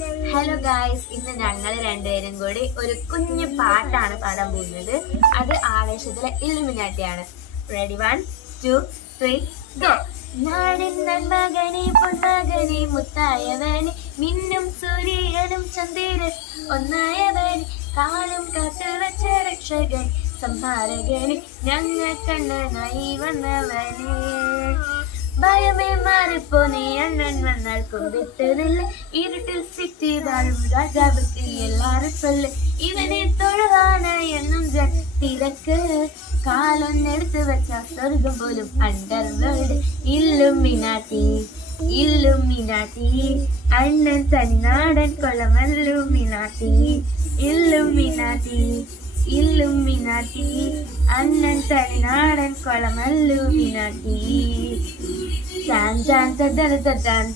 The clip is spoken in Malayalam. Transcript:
ഹലോ ഗായ്സ്, ഇന്ന് ഞങ്ങൾ രണ്ടുപേരും കൂടി ഒരു കുഞ്ഞു പാട്ടാണ് പാടാൻ പോകുന്നത്. അത് ആവേശത്തിലെ ഇല്ലുമിനാട്ടിയാണ്. Ready, 1, 2, 3, go. നാടിൻ നന്മകനെ പൊന്മകനെ മുത്തായവനെ മിന്നും സൂര്യനും ചന്ദ്രൻ ഒന്നായവനെ കാലും കാത്തു വച്ച രക്ഷകൻ സംഹാരകനെ ഞങ്ങൾ കണ്ണനായി വന്നവനെ. ഭയമേ മാറിപ്പോ നീ അണ്ണൻ വന്നാൽ കൊണ്ടിട്ടതില്ല ഇരുട്ടിൽ സിറ്റി വാഴും രാജാവുക്ക് എല്ലാരും ചൊല്ല് ഇവനെ തൊഴുവാണ് എന്നും തിരക്ക് കാലൊന്നെടുത്ത് വെച്ച സ്വർഗം പോലും അണ്ടർവേൾഡ് ഇല്ലുമിനാട്ടി ഇല്ലുമിനാട്ടി അണ്ണൻ തനിനാടൻ കൊള്ളമല്ലുമിനാട്ടി ഇല്ലുമിനാട്ടി ഇല്ലുമിനാട്ടി അണ്ണൻ തനിനാടൻ കൊള്ളമല്ലുമിനാട്ടി. Chan chan chan chan chan.